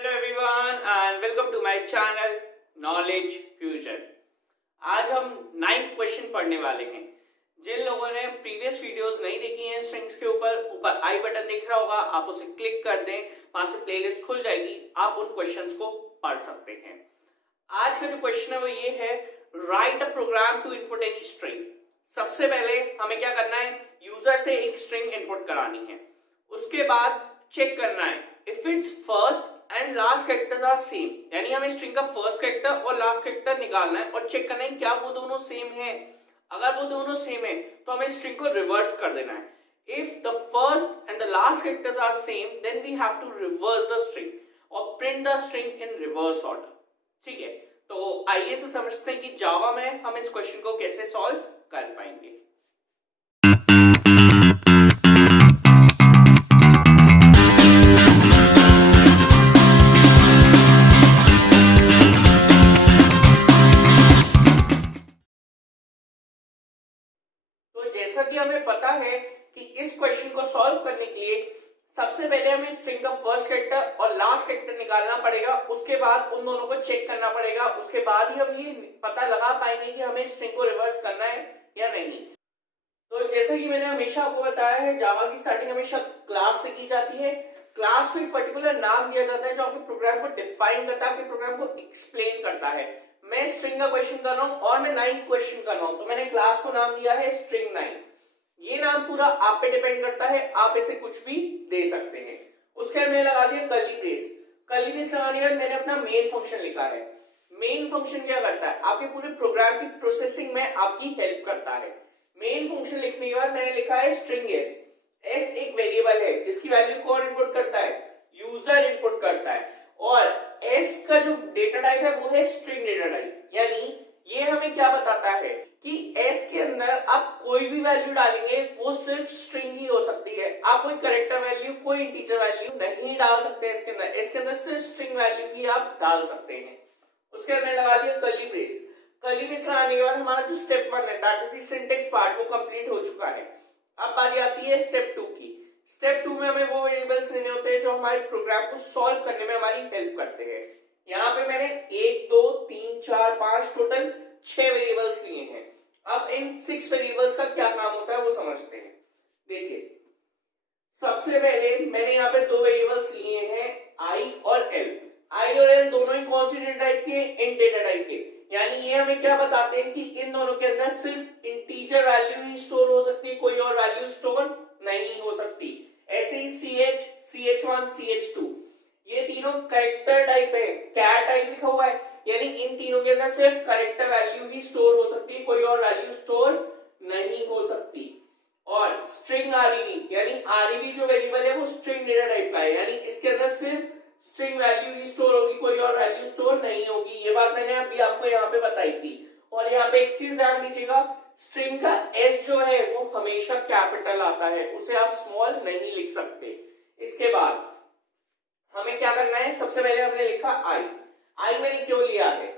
Hello everyone and welcome to my channel Knowledge Fusion. आज हम 9th question पढ़ने वाले हैं। जिन लोगों ने प्रीवियस वीडियोस नहीं देखी हैं स्ट्रिंग्स के ऊपर आई बटन दिख रहा होगा, आप उसे क्लिक कर दें, वहां से प्लेलिस्ट खुल जाएगी, आप उन क्वेश्चंस को पढ़ सकते हैं। आज का जो क्वेश्चन है वो ये है, write a program to input any string. सबसे पहले हमें क्या करना है, यूजर से एक स्ट्रिंग इनपुट करानी है। उसके बाद चेक करना है if it's first and last characters are same, यानी हमें स्ट्रिंग का फर्स्ट कैरेक्टर और लास्ट कैरेक्टर निकालना है और चेक करना है क्या वो दोनों सेम है। अगर वो दोनों सेम है तो हमें स्ट्रिंग को रिवर्स कर देना है। If the first and the last characters are same then we have to reverse the string और print the string in reverse order. ठीक है, तो आइए से समझते हैं कि जावा में हम इस क्वेश्चन को कैसे सॉल्व कर पाएंगे। जैसा कि हमें पता है कि इस क्वेश्चन को सॉल्व करने के लिए सबसे पहले हमें स्ट्रिंग का फर्स्ट कैरेक्टर और लास्ट कैरेक्टर निकालना पड़ेगा। उसके बाद उन दोनों को चेक करना पड़ेगा। उसके बाद ही हम ये पता लगा पाएंगे कि हमें स्ट्रिंग को रिवर्स करना है या नहीं। तो जैसा कि मैंने हमेशा आपको बताया है, जावा की स्टार्टिंग हमेशा क्लास से की जाती है। क्लास को एक पर्टिकुलर नाम दिया जाता है जो आपके प्रोग्राम को डिफाइन करता है, आपके प्रोग्राम को एक्सप्लेन करता है। मैं स्ट्रिंग का क्वेश्चन कर रहा हूं और मैं 9th क्वेश्चन कर रहा हूं, तो मैंने क्लास को नाम दिया है स्ट्रिंग 9। ये नाम पूरा आप पे डिपेंड करता है, आप इसे कुछ भी दे सकते हैं। उसके बाद मैंने लगा दिया कर्ली ब्रेस। कर्ली ब्रेस लगाने के बाद मैंने अपना मेन फंक्शन लिखा है। मेन फंक्शन क्या करता है, आपके पूरे प्रोग्राम की प्रोसेसिंग में आपकी हेल्प करता है। मेन फंक्शन लिखने के बाद मैंने लिखा है स्ट्रिंग एस। एस एक वेरिएबल है जिसकी वैल्यू कौन इनपुट करता है, यूजर इनपुट करता है। और एस का जो डेटा टाइप है वो है स्ट्रिंग डेटा टाइप। यानी ये हमें क्या बताता है कि एस के अंदर आप कोई भी वैल्यू डालेंगे वो सिर्फ स्ट्रिंग ही हो सकती है। आप कोई कैरेक्टर वैल्यू, कोई इंटीजर वैल्यू नहीं डाल सकते इसके अंदर। इसके अंदर सिर्फ स्ट्रिंग वैल्यू ही आप डाल सकते हैं। उसके बाद मैंने लगा दिया कर्ली ब्रेस। कर्ली ब्रेस लगाने के बाद हमारा जो स्टेप 1 है, that is the syntax part, वो कंप्लीट हो चुका है। अब बारी आती है स्टेप 2 की। स्टेप 2 में हमें वो वेरिएबल्स लेने होते हैं जो हमारे प्रोग्राम को सॉल्व करने में हमारी हेल्प करते हैं। यहाँ पे मैंने 1 2 3 4 5 टोटल 6 वेरिएबल्स लिए हैं। अब इन 6 वेरिएबल्स का क्या नाम होता है वो समझते हैं। देखिए, सबसे पहले मैंने यहाँ पे 2 वेरिएबल्स लिए हैं, आई और एल। आई और एल दोनों ही कौन सी डेटा टाइप के, इंट डेटा टाइप के। यानी ये हमें क्या बताते हैं कि इन दोनों के अंदर सिर्फ इंटीजर वैल्यू ही स्टोर हो सकती है, कोई और वैल्यू स्टोर नहीं हो सकती। ऐसे ही ch, ch1, ch2 ये तीनों कैरेक्टर टाइप है, कैर टाइप लिखा हुआ है। यानी इन तीनों के अंदर सिर्फ कैरेक्टर वैल्यू ही स्टोर हो सकती है, कोई और वैल्यू स्टोर नहीं हो सकती। और स्ट्रिंग आरईवी, यानी आरईवी जो वेरिएबल है वो स्ट्रिंग डेटा टाइप का है। यानी इसके अंदर सिर्फ स्ट्रिंग वैल्यू ही स्टोर होगी, कोई और वैल्यू स्टोर नहीं होगी। ये बात मैंने अभी आपको यहाँ पे बताई थी। और यहाँ पे एक चीज ध्यान दीजिएगा, स्ट्रिंग का एस जो है वो हमेशा कैपिटल आता है, उसे आप स्मॉल नहीं लिख सकते। इसके बाद हमें क्या करना है, सबसे पहले हमने लिखा आई। आई मैंने क्यों लिया है,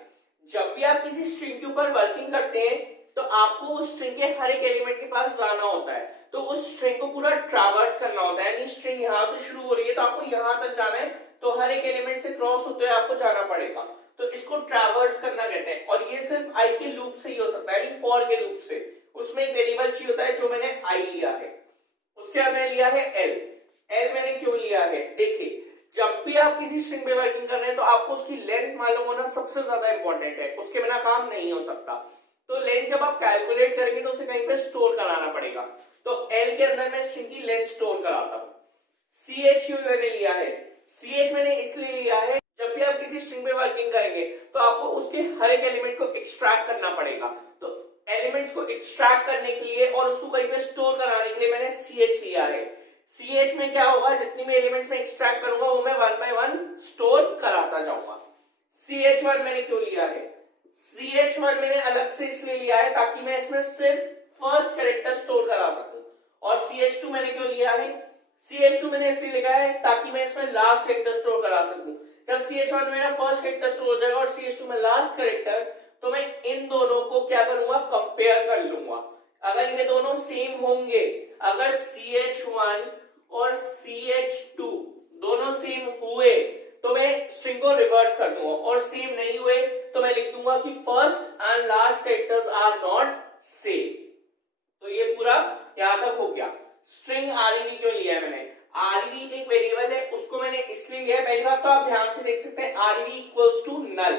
जब भी आप किसी स्ट्रिंग के ऊपर वर्किंग करते हैं तो आपको उस स्ट्रिंग के हर एक एलिमेंट के पास जाना होता है, तो उस स्ट्रिंग को पूरा ट्रैवर्स करना होता है। यानी स्ट्रिंग यहाँ से शुरू हो रही है तो आपको यहाँ तक जाना है, तो हर एक एलिमेंट से क्रॉस होते हुए आपको जाना पड़ेगा, तो इसको ट्रैवर्स करना कहते हैं। और ये सिर्फ आई के लूप से ही हो सकता है, यानी फॉर के लूप से। उसमें एक वेरिएबल चाहिए होता है जो मैंने आई लिया है। उसके बाद मैंने लिया है एल। एल मैंने क्यों लिया है, देखिए जब भी आप किसी स्ट्रिंग पे वर्किंग कर रहे हैं तो आपको उसकी लेंथ मालूम होना सबसे ज्यादा इंपॉर्टेंट है, उसके बिना काम नहीं हो सकता। तो लेंथ जब आप कैलकुलेट करेंगे तो उसे कहीं पे स्टोर कराना पड़ेगा, तो एल के अंदर मैं स्ट्रिंग की लेंथ स्टोर कराता हूँ। ch मैंने लिया है। ch मैंने इसलिए लिया है, जब भी आप किसी स्ट्रिंग पे वर्किंग करेंगे तो आपको उसके हर एक एलिमेंट को एक्सट्रैक्ट करना पड़ेगा, तो एलिमेंट्स को एक्सट्रैक्ट करने के लिए और उसको कहीं पे स्टोर कराने के लिए मैंने ch लिया है। ch में क्या होगा, जितनी भी एलिमेंट्स में एक्सट्रैक्ट करूंगा वो मैं 1 बाय 1 स्टोर कराता जाऊंगा। ch1 मैंने क्यों लिया है, ch1 मैंने अलग से इसलिए लिया है ताकि मैं इसमें सिर्फ फर्स्ट कैरेक्टर स्टोर करा सकूं। और ch2 मैंने क्यों लिया है, ch2 मैंने इसलिए लिखा है ताकि मैं इसमें लास्ट कैरेक्टर स्टोर करा सकूं। जब ch1 में मेरा फर्स्ट कैरेक्टर स्टोर हो जाएगा और ch2 में लास्ट कैरेक्टर, तो मैं इन दोनों को क्या करूंगा, कंपेयर कर लूंगा। अगर ये दोनों सेम होंगे, अगर ch1 और ch2 दोनों सेम हुए तो मैं को रिवर्स कर दूंगा और सेम नहीं हुए तो मैं लिख दूंगा कि first and last characters are not same. तो ये पूरा यहां तक हो गया। स्ट्रिंग आरईवी क्यों लिया है मैंने? आरईवी एक वेरिएबल है, उसको मैंने इसलिए लिया है, पहली बात तो आप ध्यान से देख सकते हैं आरईवी इक्वल्स टू नल।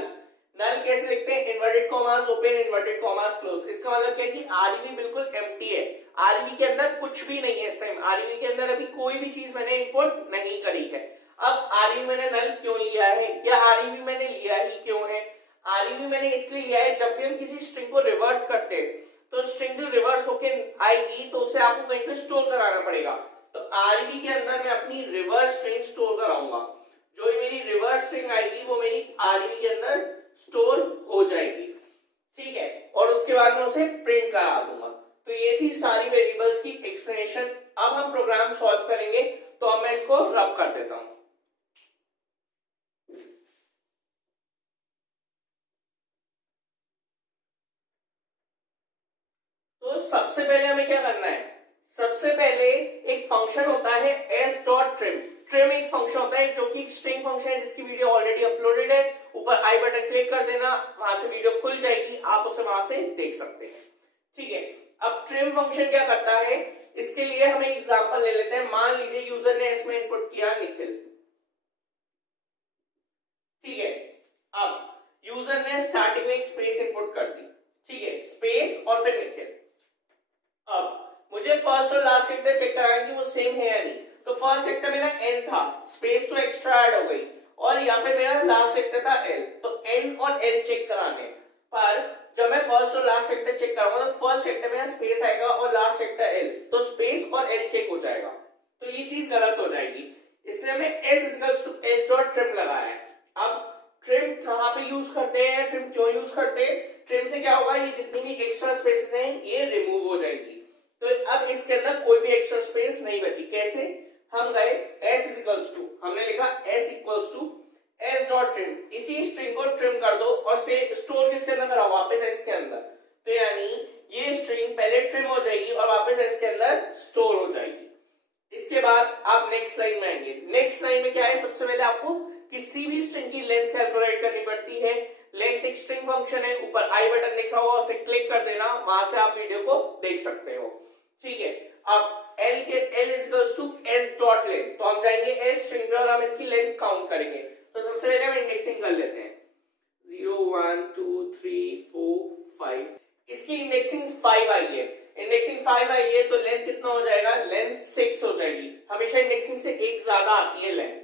नल कैसे लिखते हैं? Inverted commas open, inverted commas close. इसका मतलब क्या है कि आरईवी बिल्कुल एम्प्टी है, आरईवी के अंदर कुछ भी नहीं है इस टाइम, आरईवी के अंदर अभी कोई भी चीज मैंने इंपोर्ट नहीं करी है। अब आरईवी मैंने नल क्यों लिया है या आरईवी मैंने लिया ही क्यों है? आरईवी मैंने इसलिए लिया है, जब भी हम किसी स्ट्रिंग को रिवर्स करते हैं तो स्ट्रिंग जो रिवर्स होके आएगी तो उसे आपको कहीं पे स्टोर कराना पड़ेगा। तो आरईवी के अंदर मैं अपनी रिवर्स स्ट्रिंग स्टोर कराऊंगा, जो भी मेरी रिवर्स स्ट्रिंग आएगी वो मेरी आरईवी के अंदर स्टोर हो जाएगी, ठीक है, और उसके बाद मैं उसे प्रिंट करा दूंगा। तो ये थी सारी वेरिएबल्स की एक्सप्लेनेशन। अब हम प्रोग्राम सॉल्व करेंगे, तो अब मैं इसको रब कर देता हूं। तो सबसे पहले हमें क्या करना है? सबसे पहले एक फंक्शन होता है s.trim। ट्रिम एक फंक्शन होता है जो कि स्ट्रिंग फंक्शन है, जिसकी वीडियो ऑलरेडी अपलोडेड है। ऊपर आई बटन क्लिक कर देना, वहां से वीडियो खुल जाएगी, आप उसे वहां से देख सकते हैं, ठीक है। अब ट्रिम फंक्शन क्या करता है, इसके लिए हमें एग्जांपल ले लेते हैं। मान लीजिए यूजर ने इसमें इनपुट किया निखिल, ठीक है। अब यूजर ने स्टार्टिंग में एक स्पेस इनपुट कर दी, ठीक है, स्पेस और फिर निखिल। अब मुझे फर्स्ट और लास्ट सेक्टर चेक कराना कि वो सेम है या नहीं। तो फर्स्ट सेक्टर मेरा n था, स्पेस तो एक्स्ट्रा ऐड हो गई, और या फिर मेरा लास्ट सेक्टर था l, तो n और l चेक कराने। पर जब मैं फर्स्ट और लास्ट सेक्टर चेक करूंगा तो फर्स्ट सेक्टर में स्पेस आएगा और लास्ट सेक्टर l, तो स्पेस और l चेक हो जाएगा, तो ये चीज गलत हो जाएगी। इसलिए हमने s=s.trim लगाया है। अब ट्रिम कहां पे यूज करते हैं, ट्रिम क्यों यूज करते हैं? ट्रिम से क्या होगा, ये जितनी भी एक्स्ट्रा स्पेसेस हैं ये रिमूव हो जाएगी। तो अब इसके अंदर कोई भी एक्स्ट्रा स्पेस नहीं बची। कैसे? हम गए s=, हमने लिखा s=s.trim, इसी स्ट्रिंग को ट्रिम कर दो और से स्टोर किसके अंदर कराओ, वापस s के अंदर। तो यानी ये स्ट्रिंग पहले ट्रिम हो जाएगी और वापस s के अंदर स्टोर हो जाएगी। इसके बाद आप नेक्स्ट लाइन में आएंगे। नेक्स्ट लाइन में क्या है, सबसे पहले आपको किसी भी स्ट्रिंग की लेंथ कैलकुलेट करनी पड़ती है। लेंथ एक स्ट्रिंग फंक्शन है, ऊपर आई बटन दिख रहा होगा, उसे क्लिक कर देना, वहां से आप वीडियो को देख सकते हो, ठीक है। अब l=s.length, तो हम जाएंगे s स्ट्रिंग पे और हम इसकी लेंथ काउंट करेंगे। तो सबसे पहले हम इंडेक्सिंग कर लेते हैं, 0 1 2 3 4 5, इसकी इंडेक्सिंग 5 आई है। इंडेक्सिंग 5 आई है तो लेंथ कितना हो जाएगा, लेंथ 6 हो जाएगी। हमेशा इंडेक्सिंग से एक ज्यादा आती है लेंथ,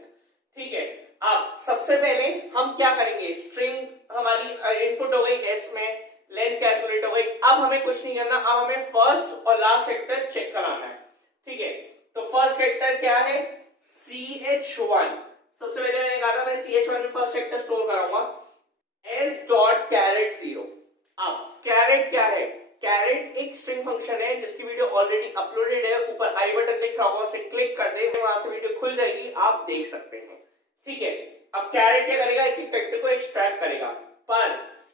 ठीक है। अब सबसे पहले हम क्या करेंगे, स्ट्रिंग हमारी इनपुट हो गई s में, लेंथ कैलकुलेट हो गई। अब हमें कुछ नहीं करना, अब हमें फर्स्ट और लास्ट सेक्टर चेक कराना है, ठीक है। तो फर्स्ट सेक्टर क्या है, ch1। सबसे पहले मैंने कहा था मैं ch1 में फर्स्ट सेक्टर स्टोर कराऊंगा, s.caret0। अब कैरेट क्या है, कैरेट एक स्ट्रिंग फंक्शन है जिसकी वीडियो ऑलरेडी अपलोडेड है, ऊपर आई बटन दिख रहा होगा, उसे क्लिक कर दे, वहां से वीडियो खुल जाएगी, आप देख सकते हैं, ठीक है। अब कैरेट क्या करेगा, एक एक कैरेक्टर को एक्सट्रैक्ट करेगा। पर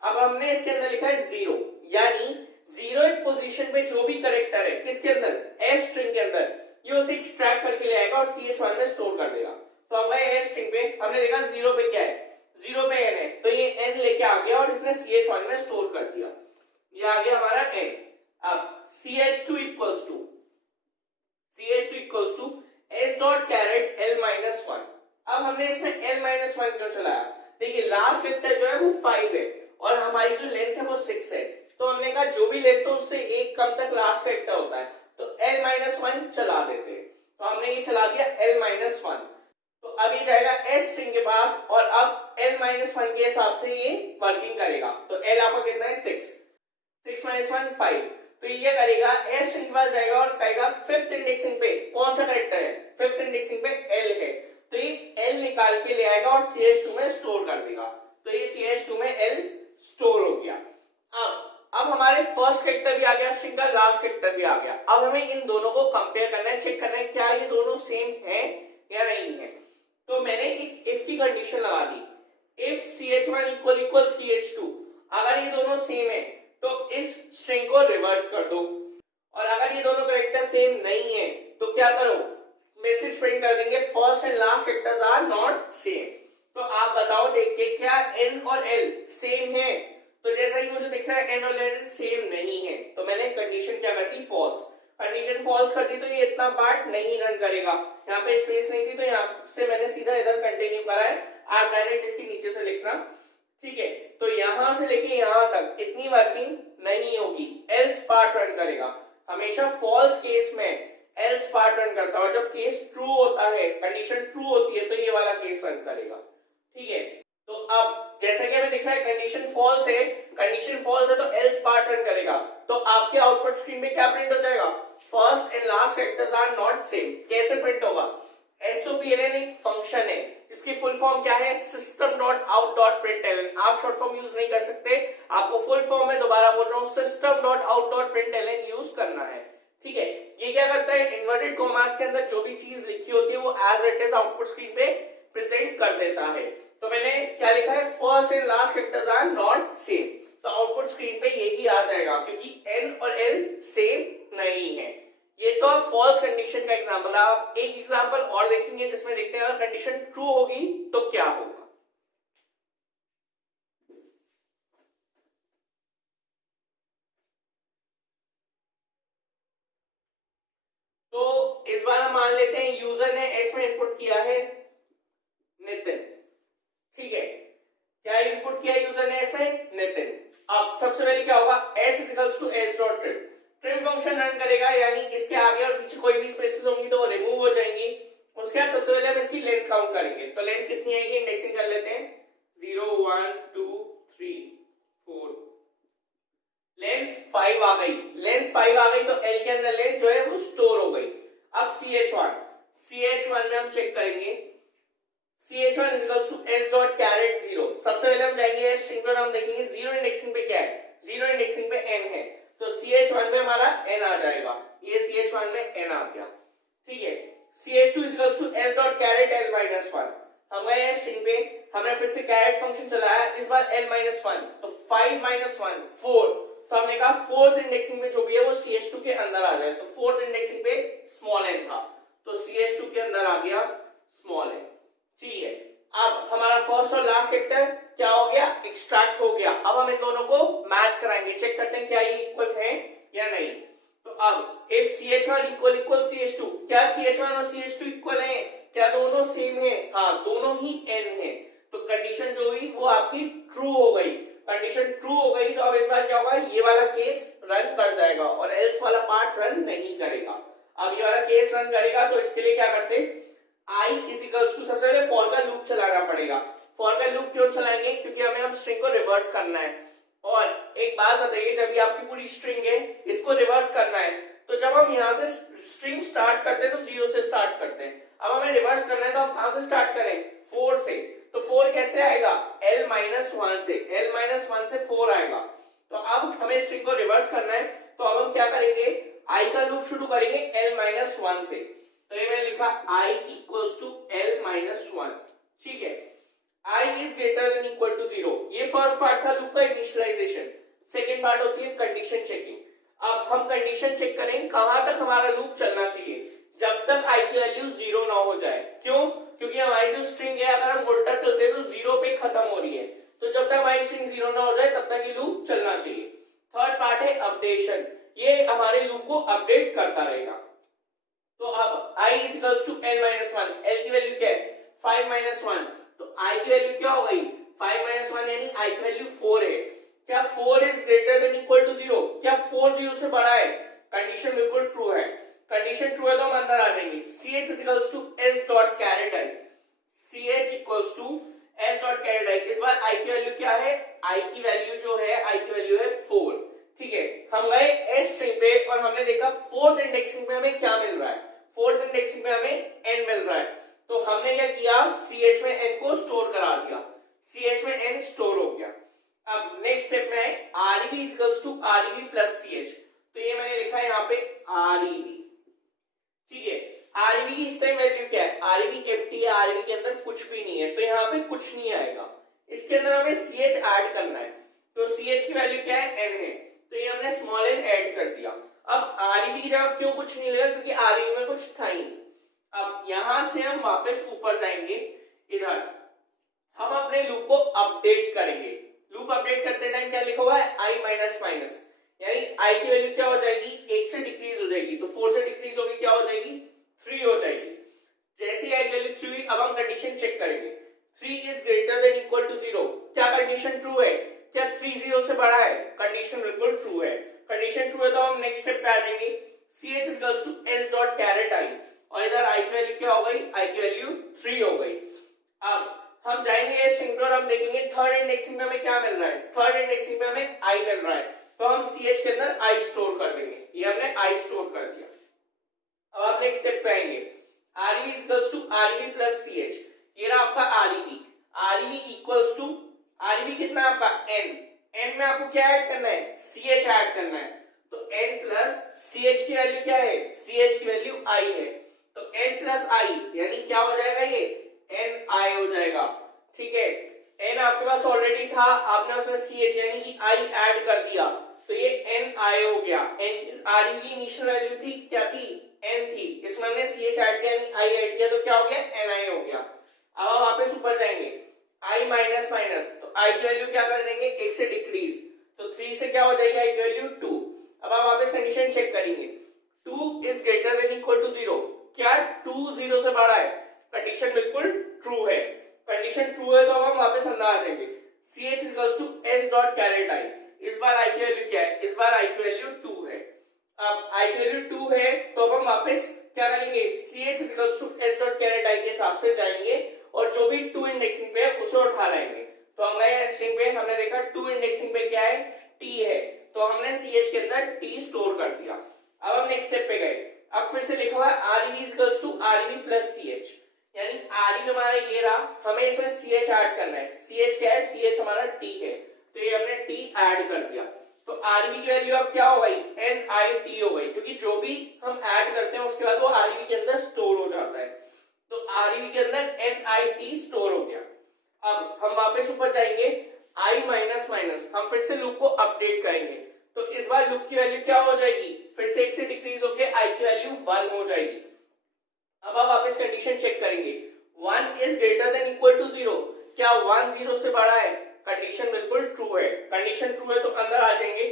अब हमने इसके अंदर लिखा है 0, यानी 0 पोजीशन पे जो भी कैरेक्टर है किसके अंदर, s स्ट्रिंग के अंदर, ये उसे एक्सट्रैक्ट करके ले आएगा और ch1 में स्टोर कर देगा। तो हम गए s स्ट्रिंग पे, हमने देखा 0 पे क्या है, 0 पे n है, तो ये n लेके आ गया और इसने ch1 में स्टोर कर दिया, ये आ गया हमारा n। अब ch2 equals to s.caret l-1। अब हमने इसमें l-1 क्यों चलाया, देखिए लास्ट वेक्टर जो है वो 5 है और हमारी जो लेंथ है वो 6 है, तो हमने कहा जो भी लेंथ हो उससे एक कम तक लास्ट वेक्टर होता है, तो l-1 चला देते हैं। तो हमने ये चला दिया l-1, तो अब ये जाएगा s स्ट्रिंग के पास और अब l-1 के हिसाब से ये वर्किंग करेगा। तो l आपका कितना है, 6 - 1 5, तो ये क्या करेगा, s स्ट्रिंग के पास जाएगा और कहेगा फिफ्थ इंडेक्सिंग पे कौन सा कैरेक्टर है, फिफ्थ इंडेक्सिंग पे l है, तो ये l निकाल के ले आएगा और ch2 में स्टोर कर देगा। तो ये ch2 में l स्टोर हो गया। अब हमारे फर्स्ट कैरेक्टर भी आ गया स्ट्रिंग का, लास्ट कैरेक्टर भी आ गया। अब हमें इन दोनों को कंपेयर करना है, चेक करना है क्या ये दोनों सेम है या नहीं है। तो मैंने एक इफ की कंडीशन लगा दी, इफ ch1 इक्वल ch2, अगर ये दोनों सेम है तो इस स्ट्रिंग को रिवर्स कर दो, और अगर ये दोनों कैरेक्टर सेम नहीं है तो क्या करो, मैसेज प्रिंट कर देंगे first and last characters are not same. तो आप बताओ देख के क्या n और l सेम है? तो जैसा कि मुझे दिख रहा है n और l सेम नहीं है, तो मैंने कंडीशन क्या कर दी? फॉल्स। कंडीशन फॉल्स कर दी तो ये इतना पार्ट नहीं रन करेगा, यहाँ पे स्पेस नहीं थी तो यहाँ से मैंने सीधा इधर कंटिन्यू करा है। आप डायरेक्ट इसके नीचे से लिखना, ठीक है? तो यहां से लेके यहां तक इतनी वर्किंग नहीं होगी, एल्स पार्ट रन करेगा। हमेशा फॉल्स केस में एल्स पार्ट रन करता है, और जब केस ट्रू होता है, कंडीशन ट्रू होती है, तो ये वाला केस रन करेगा, ठीक है? तो अब जैसा कि हमें दिख रहा है कंडीशन फॉल्स है, कंडीशन फॉल्स है तो एल्स पार्ट रन करेगा, तो आपके आउटपुट स्क्रीन पे क्या प्रिंट हो जाएगा? First and last characters are not same. कैसे प्रिंट होगा? SOPLN एक फंक्शन है जिसकी फुल फॉर्म क्या है? system.out.println। आप शॉर्ट फॉर्म यूज नहीं कर सकते, आपको फुल फॉर्म में दोबारा बोल रहा हूं system.out.println यूज करना है, ठीक है? ये क्या करता है? इन्वर्टेड कॉमास के अंदर जो भी चीज लिखी होती है वो as it is output screen पे प्रेजेंट कर देता है। तो मैंने क्या लिखा है? First and last characters are not same, तो आउटपुट स्क्रीन पे यही आ जाएगा क्योंकि n और l सेम नहीं है। ये तो फॉल्स कंडीशन का एग्जांपल है। आप एक एग्जांपल और देखेंगे जिसमें देखते हैं अगर कंडीशन ट्रू होगी तो क्या होगा। तो इस बार हम मान लेते हैं यूजर ने एस में इनपुट किया है नितिन, ठीक है? क्या इनपुट किया यूजर ने एस में? नितिन। अब सबसे पहले क्या होगा? s equals to s dot trim, trim function run करेगा, यानी इसके आगे और पीछे कोई भी स्पेसेस होंगी तो वो रिमूव हो जाएंगी। उसके बाद सबसे पहले हम इसकी लेंथ काउंट करेंगे, तो लेंथ कितनी आएगी? इंडेक्सिंग कर लेते हैं, 0 1 2 3 4, लेंथ 5 आ गई। लेंथ 5 आ गई तो l के अंदर लेंथ जो है वो स्टोर हो गई। अब ch1 में हम चेक करेंगे, ch1 is equals to s dot caret 0। सबसे पहले हम जाएंगे स्ट्रिंग पर, हम देखेंगे 0 इंडेक्सिंग पे क्या है? 0 इंडेक्सिंग पे n है, तो ch1 में हमारा n आ जाएगा, ये ch1 में n आ गया, ठीक है? ch2 is equals to s dot caret l minus 1। हम गए स्ट्रिंग पे, हमने फिर से कैरेट फंक्शन चलाया, इस बार l minus 1, तो 5 minus 1 4, तो हमने कहा फोर्थ इंडेक्सिंग पे जो भी है वो ch2 के अंदर आ जाए, तो फोर्थ इंडेक्सिंग पे स्मॉल n था तो ch2 के अंदर आ गया स्मॉल n, ठीक है? अब हमारा फर्स्ट और लास्ट कैरेक्टर क्या हो गया? एक्सट्रैक्ट हो गया। अब हम इन दोनों को मैच कराएंगे, चेक करते हैं क्या ये इक्वल है या नहीं। तो अब if ch1 equal equal ch2, क्या ch1 और ch2 इक्वल है? क्या दोनों सेम है? हाँ, दोनों ही n है, तो कंडीशन जो हुई वो आपकी ट्रू हो गई। कंडीशन ट्रू हो गई तो अब इस बार क्या होगा? ये वाला केस रन कर जाएगा और एल्स वाला पार्ट रन नहीं करेगा। अब ये वाला केस रन करेगा तो इसके लिए क्या करते हैं? I इज इक्वल्स टू, सबसे पहले फॉर का लूप चलाना पड़ेगा। फॉर का लूप क्यों चलाएंगे? क्योंकि हमें अब स्ट्रिंग को रिवर्स करना है। और एक बात बताइए, जब ये आपकी पूरी स्ट्रिंग है, इसको रिवर्स करना है, तो जब हम यहाँ से स्ट्रिंग स्टार्ट करते हैं तो 0 से स्टार्ट करते हैं। अब हमें रिवर्स करना है तो हम कहां से स्टार्ट करें? 4 से। तो 4 कैसे आएगा? l minus 1 से, l minus 1 से 4 आएगा। तो अब हमें स्ट्रिंग को रिवर्स करना है, तो अब हम क्या करेंगे? I का लूप शुरू करेंगे l minus 1 से, तो ये मैंने लिखा I equals to l minus 1, ठीक है? I is greater than equal to 0, ये फर्स्ट पार्ट था लूप का इनिशियलाइजेशन। सेकेंड पार्ट होती है कंडीशन चेकिंग। अब हम कंडीशन चेक करें कहां तक हमारा लूप चलना चाहिए, जब तक I की वैल्यू 0 ना हो जाए। क्यों? क्योंकि हमारी जो स्ट्रिंग है अगर हम उल्टा चलते हैं तो 0 पे खत्म हो रही है, तो जब तक हमारी स्ट्रिंग 0 ना हो जाए तब तक ये लूप चलना चाहिए। थर्ड पार्ट है अपडेशन, ये हमारे लूप को अपडेट करता रहेगा। तो अब I is equals to l minus 1, l की वैल्यू क्या है? 5 minus 1, तो I की वैल्यू क्या हो गई? 5 minus 1 यानी I की वैल्यू 4 है। क्या 4 is greater than equal to 0? क्या 4 0 से बड़ा है? कंडीशन बिल्कुल ट्रू है। कंडीशन ट्रू है तो हम अंदर आ जाएंगे। ch is equals to s dot caret I, ch equals to s dot caret I। इस बार I की वैल्यू क्या है? I की वैल्यू जो है, I की वैल्यू है 4, ठीक है? हम गए s स्ट्रिंग पे और हमने देखा फोर्थ इंडेक्सिंग पे हमें क्या मिल रहा है? फोर्थ इंडेक्सिंग पे हमें n मिल रहा है, तो हमने क्या किया? ch में n को स्टोर करा दिया, ch में n स्टोर हो गया। अब नेक्स्ट स्टेप में है rev equals to rev plus ch, तो ये मैंने लिखा है यहाँ पे rev, ठीक है? rev की इस टाइम वैल्यू क्या है? rev empty है, rev के अंदर कुछ भी नहीं है, तो यहाँ पे कुछ नहीं आएगा। इसके अंदर हमें ch ऐड करना है, तो ch की वैल्यू क्या है? n है, तो ये हमने स्मॉल n ऐड कर दिया। अब rev की जगह क्यों कुछ नहीं लेगा? क्योंकि rev में कुछ था ही नहीं। अब यहां से हम वापस ऊपर जाएंगे, इधर अपने लूप को अपडेट करेंगे। लूप अपडेट करते टाइम क्या लिखा हुआ है, i माइनस माइनस, यानी i की वैल्यू क्या हो जाएगी, 1 से डिक्रीज हो जाएगी, तो 4 से डिक्रीज होगी क्या हो जाएगी, 3 हो जाएगी। जैसे i की वैल्यू 3 हुई, अब हम कंडीशन चेक करेंगे, 3 is greater than equal to 0, क्या कंडीशन ट्रू है, क्या 3 0 से बड़ा है, कंडीशन बिल्कुल ट्रू है। कंडीशन ट्रू है तो हम नेक्स्ट स्टेप पे आ जाएंगे, ch is equals to s dot caret i, और इधर i की वैल्यू क्या हो गई, i की वैल्यू 3 हो गई। अब हम जाएंगे स्ट्रिंग पे और हम देखेंगे थर्ड इंडेक्सिंग पे हमें क्या मिल रहा है, थर्ड इंडेक्सिंग पे हमें i मिल रहा है, तो हम ch के अंदर i स्टोर कर देंगे, ये हमने i स्टोर कर दिया। अब आप नेक्स्ट स्टेप पे आएंगे, rev is equals to rev plus ch, ये रहा आपका rev, rev equals to rev कितना है आपका n, n में आपको क्या ऐड करना है, ch ऐड करना है, तो n प्लस ch की वैल्यू क्या है, ch की वैल्यू i है, तो n प्लस i यानी क्या हो जाएगा, ये ni हो जाएगा। ठीक है, n आपके पास ऑलरेडी था, आपने उसमें ch यानी कि i ऐड कर दिया, तो ये ni हो गया। rev की इनिशियल वैल्यू थी क्या थी, n थी, इसमें हमने ch ऐड किया यानी i ऐड किया, तो क्या हो गया, ni हो गया। अब हम वापस ऊपर जाएंगे, i माइनस माइनस, तो i की वैल्यू क्या कर देंगे, 1 से डिक्रीज, तो 3 से क्या हो जाएगा, i की वैल्यू 2। अब हम वापस कंडीशन चेक करेंगे, 2 is greater than equal to 0, क्या 2 0 से बड़ा है, कंडीशन बिल्कुल ट्रू है। कंडीशन ट्रू है तो हम वापस अंदर आ जाएंगे, ch is equals to s dot caret i, इस बार i की वैल्यू क्या है, इस बार i की वैल्यू 2 है। अब i की वैल्यू 2 है तो हम वापस क्या करेंगे, ch is equals to s dot caret i के हिसाब से जाएंगे और जो भी 2 इंडेक्सिंग पे है उसे उठा लाएंगे। तो हमारे स्ट्रिंग पे हमने देखा 2 इंडेक्सिंग पे क्या है, t है, तो हमने ch के अंदर t स्टोर कर दिया। अब हम नेक्स्ट स्टेप पे गए, अब फिर से लिखा हुआ है rev is equals to rev plus ch, यानी rev हमारा ये रहा, हमें इसमें ch ऐड करना है, ch क्या है, ch हमारा t है, तो ये हमने t ऐड कर दिया, तो rev की वैल्यू अब क्या हो गई, nit हो गई, क्योंकि जो भी हम ऐड करते हैं उसके बाद वो rev के अंदर स्टोर हो जाता है, तो rev के अंदर nit स्टोर हो गया। अब हम वापस ऊपर जाएंगे, i माइनस माइनस, हम फिर से लूप को अपडेट करेंगे, तो इस बार लूप की वैल्यू क्या हो जाएगी, फिर से 1 से डिक्रीज होके i की वैल्यू 1 हो जाएगी। अब आप वापस कंडीशन चेक करेंगे, 1 is greater than equal to 0, क्या 1 0 से बड़ा है, कंडीशन बिल्कुल ट्रू है। कंडीशन ट्रू है तो अंदर आ जाएंगे,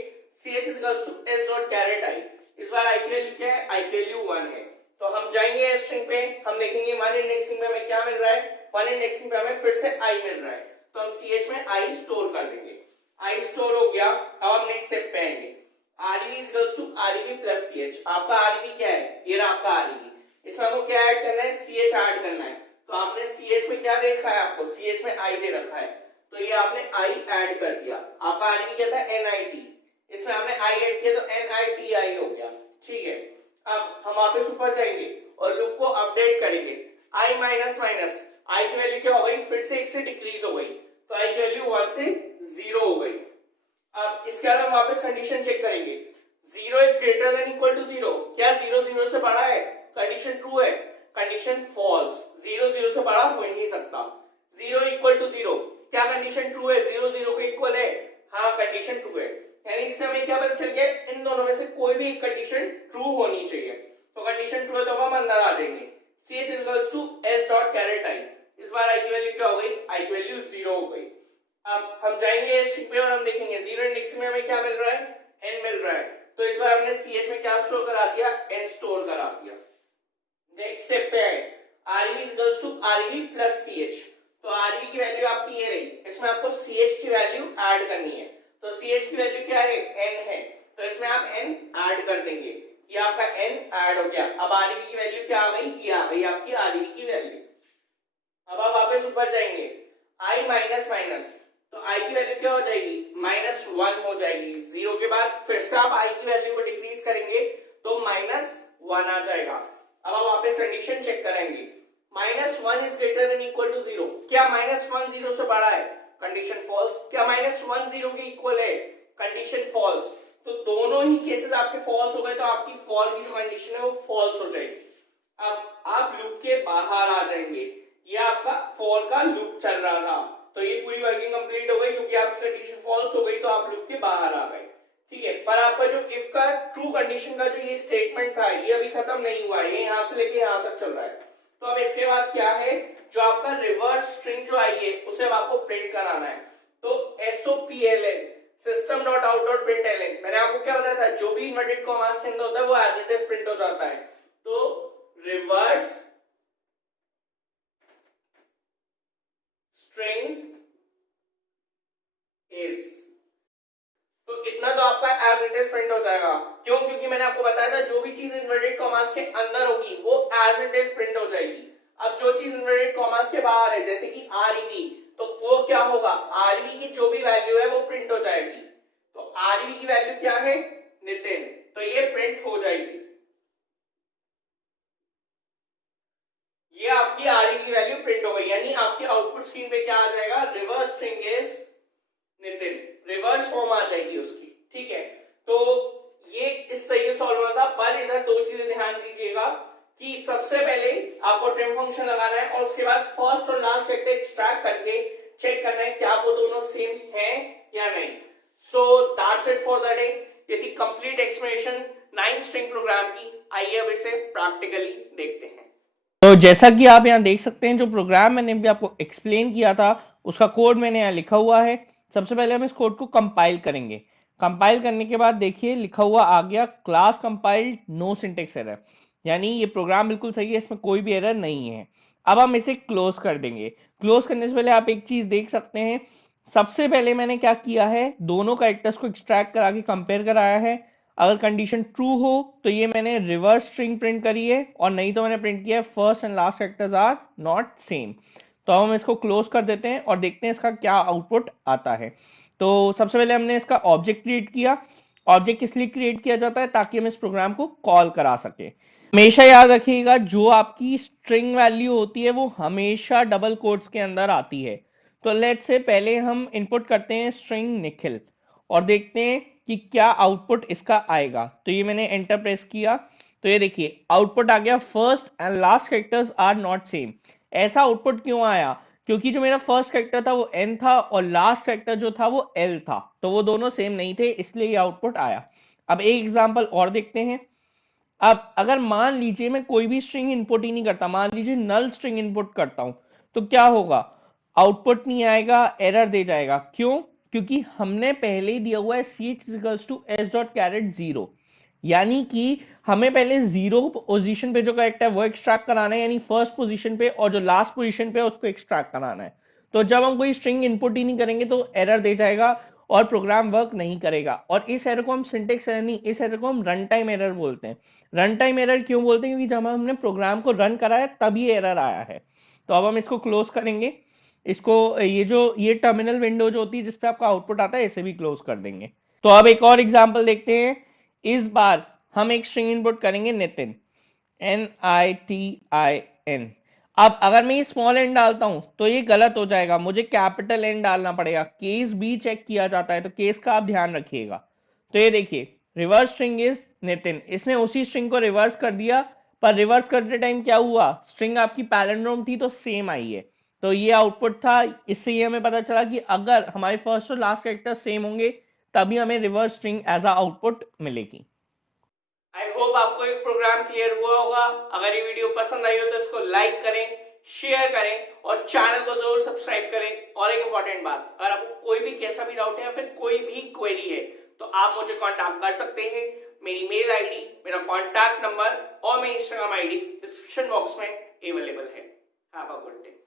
ch is equals to s dot caret i, इस बार i की वैल्यू क्या है, i की वैल्यू 1 है, तो हम जाएंगे स्ट्रिंग पे, हम देखेंगे 1 इंडेक्सिंग में हमें क्या मिल रहा है, 1 इंडेक्सिंग पे हमें फिर से i मिल रहा है, तो हम ch में i स्टोर कर देंगे, i स्टोर हो गया। अब हम नेक्स्ट स्टेप पे आएंगे, rev is equals to rev plus ch, आपका rev क्या है, ये रहा आपका rev, इसमें आपको क्या ऐड करना है, ch ऐड करना है, तो आपने ch में क्या देखा है, आपको ch में i दे रखा है, तो ये आपने i ऐड कर दिया, आपका rev क्या था, nit, इसमें आपने i ऐड किया तो niti हो गया। ठीक है, अब हम वापस ऊपर जाएंगे और लूप को अपडेट करेंगे, i माइनस माइनस, i की वैल्यू क्या हो गई, फिर से 1 से डिक्रीज हो गई, तो i की वैल्यू 1 से 0 हो गई। अब इसके बाद हम वापस कंडीशन चेक करेंगे, 0 is greater than equal to 0, क्या 0 0 से बड़ा है, कंडीशन ट्रू है, कंडीशन फॉल्स, 0 0 से बड़ा हो ही नहीं सकता। 0 इक्वल टू 0, क्या कंडीशन ट्रू है, 0 0 के इक्वल है, हाँ कंडीशन ट्रू है, यानी इससे हमें क्या पता चल गया, इन दोनों में से कोई भी एक कंडीशन ट्रू होनी चाहिए, तो कंडीशन ट्रू है तो हम अंदर आ जाएंगे, ch is equals to s dot caret i, इस बार i की वैल्यू क्या हो गई, i की वैल्यू 0 हो गई। अब हम जाएंगे स्ट्रिंग पे और हम देखेंगे 0 इंडेक्स में हमें क्या मिल रहा है, n मिल रहा है, तो इस बार हमने ch में क्या स्टोर करा दिया, n स्टोर करा दिया। नेक्स्ट स्टेप पे आए, rev is equals to rev plus ch, तो rev की वैल्यू आपकी ये रही, इसमें आपको ch की वैल्यू ऐड करनी है, तो ch की वैल्यू क्या है, n है, तो इसमें आप n ऐड कर देंगे, ये आपका n ऐड हो गया। अब rev की वैल्यू क्या आ गई, ये आ गई आपकी rev की वैल्यू। अब आप वापस ऊपर जाएंगे, i माइनस माइनस, तो i की वैल्यू क्या हो जाएगी, -1 हो जाएगी, 0 के बाद फिर से आप i की वैल्यू को डिक्रीज करेंगे तो -1 आ जाएगा। अब आप वापस कंडीशन चेक करेंगे, -1 is greater than equal to 0, क्या -1 0 से बड़ा है, कंडीशन फॉल्स, क्या -1 0 के इक्वल है, कंडीशन फॉल्स, तो दोनों ही केसेस आपके फॉल्स हो गए, तो आपकी फॉर की जो कंडीशन है वो फॉल्स हो जाएगी। अब आप लूप के बाहर आ जाएंगे, ये आपका फॉर का लूप चल रहा था, तो ये पूरी वर्किंग कंप्लीट हो गई, क्योंकि आपकी कंडीशन फॉल्स हो गई तो आप लूप के बाहर आ गए। ठीक है, पर आपका जो इफ का ट्रू कंडीशन का जो ये स्टेटमेंट था, ये अभी खत्म नहीं हुआ है, ये यहाँ से लेके यहाँ तक चल रहा है। तो अब इसके बाद क्या है, जो आपका रिवर्स स्ट्रिंग जो आई है उसे अब आपको प्रिंट के अंदर होता है वो एज इट इज प्रिंट हो जाता है। तो रिवर्स स्ट्रिंग इज, तो इतना तो आपका एज इट इज प्रिंट हो जाएगा। क्यों? क्योंकि मैंने आपको बताया था जो भी चीज इन्वर्टेड कॉमास के अंदर होगी वो एज इट इज प्रिंट हो जाएगी। अब जो चीज इन्वर्टेड कॉमास के बाहर है जैसे कि आरईवी, तो वो क्या होगा, आरईवी की जो भी वैल्यू है वो प्रिंट हो जाएगी। तो आरईवी की वैल्यू क्या है, नितिन, तो ये प्रिंट हो जाएगी। ये आपकी आरईवी की वैल्यू प्रिंट हो गई, यानी आपकी आउटपुट स्क्रीन पे क्या आ जाएगा, reverse string is Nitin, reverse form आ जाएगी उसकी। ठीक है, तो ये इस तरीके से सॉल्व होना था। पर इधर दो चीजें ध्यान दीजिएगा कि सबसे पहले आपको ट्रिम फंक्शन लगाना है और उसके बाद फर्स्ट और लास्ट वेक्टर एक्सट्रैक्ट करके चेक करना है क्या वो दोनों सेम हैं या नहीं। So that's it for the day. ये थी कंप्लीट एक्सप्लेनेशन 9 स्ट्रिंग प्रोग्राम की। आइए अब इसे प्रैक्टिकली देखते हैं। तो जैसा कि आप यहाँ देख सकते हैं जो प्रोग्राम मैंने भी आपको एक्सप्लेन किया था उसका कोड मैंने यहाँ लिखा हुआ है। सबसे पहले हम इस कोड को कंपाइल करेंगे। कंपाइल करने के बाद देखिए लिखा हुआ आ गया class compiled no syntax error, यानी ये प्रोग्राम बिल्कुल सही है, इसमें कोई भी एरर नहीं है। अब हम इसे क्लोज कर देंगे। क्लोज करने से पहले आप एक चीज देख सकते हैं, सबसे पहले मैंने क्या किया है, दोनों कैरेक्टर्स को एक्सट्रैक्ट करा के कंपेयर कराया है। अगर कंडीशन ट्रू हो तो ये मैंने रिवर्स स्ट्रिंग प्रिंट करी है, और नहीं तो मैंने प्रिंट किया है first and last characters are not same. तो हम इसको क्लोज कर देते हैं और देखते हैं इसका क्या आउटपुट आता है। तो सबसे पहले हमने इसका ऑब्जेक्ट क्रिएट किया। ऑब्जेक्ट इसलिए क्रिएट किया जाता है ताकि हम इस प्रोग्राम को कॉल करा सके। हमेशा याद रखिएगा जो आपकी स्ट्रिंग वैल्यू होती है वो हमेशा डबल कोट्स के अंदर आती है। तो लेट्स से पहले हम इनपुट करते हैं स्ट्रिंग निखिल और देखते हैं कि क्या आउटपुट इसका आएगा। तो ये मैंने एंटर प्रेस किया तो ये देखिए आउटपुट आ गया first and last characters are not same. ऐसा आउटपुट क्यों आया, क्योंकि जो मेरा फर्स्ट कैरेक्टर था वो एन था और लास्ट कैरेक्टर जो था वो एल था, तो वो दोनों सेम नहीं थे, इसलिए ये आउटपुट आया। अब एक एग्जांपल और देखते हैं। अब अगर मान लीजिए मैं कोई भी स्ट्रिंग इनपुट ही नहीं करता, मान लीजिए नल स्ट्रिंग इनपुट करता हूं, तो क्या होगा, आउटपुट नहीं आएगा, एरर दे जाएगा। क्यों? क्योंकि हमने पहले ही दिया हुआ है ch=s.caret0, यानी कि हमें पहले जीरो पोजीशन पे जो कैरेक्टर है वो एक्सट्रैक्ट कराना है, यानी फर्स्ट पोजीशन पे, और जो लास्ट पोजीशन पे उसको एक्सट्रैक्ट कराना है। तो जब हम कोई स्ट्रिंग इनपुट ही नहीं करेंगे तो एरर दे जाएगा और प्रोग्राम वर्क नहीं करेगा। और इस एरर को हम सिंटेक्स एरर नहीं, इस एरर को हम रन टाइम एरर बोलते हैं। रन टाइम एरर क्यों बोलते हैं? क्योंकि जब हमने प्रोग्राम को रन कराया तब ये एरर आया है। तो अब हम इसको क्लोज करेंगे। इसको ये टर्मिनल विंडो जो होती है जिसपे आपका आउटपुट आता है इसे भी क्लोज कर देंगे। तो अब एक और एग्जांपल देखते हैं। इस बार हम एक स्ट्रिंग इनपुट करेंगे नितिन, NITIN। अब अगर मैं ये स्मॉल एन डालता हूं तो ये गलत हो जाएगा, मुझे कैपिटल एन डालना पड़ेगा। केस भी चेक किया जाता है, तो केस का आप ध्यान रखिएगा। तो ये देखिए रिवर्स स्ट्रिंग इज नितिन, इसने उसी स्ट्रिंग को रिवर्स कर दिया, पर रिवर्स करते टाइम क्या हुआ, स्ट्रिंग आपकी पैलिंड्रोम थी तो सेम आई है। तो ये आउटपुट था। इससे ये हमें पता चला कि अगर हमारे फर्स्ट और लास्ट कैरेक्टर सेम होंगे तभी हमें reverse string as a output मिलेगी। आई होप आपको एक प्रोग्राम क्लियर हुआ होगा। अगर ये वीडियो पसंद आई हो तो इसको लाइक करें, शेयर करें और चैनल को जरूर सब्सक्राइब करें। और एक इंपॉर्टेंट बात, अगर आपको कोई भी कैसा भी डाउट है या फिर कोई भी क्वेरी है तो आप मुझे कांटेक्ट कर सकते हैं। मेरी मेल आईडी, मेरा कांटेक्ट नंबर और मेरी इंस्टाग्राम आईडी डिस्क्रिप्शन बॉक्स में अवेलेबल है। Have a good day.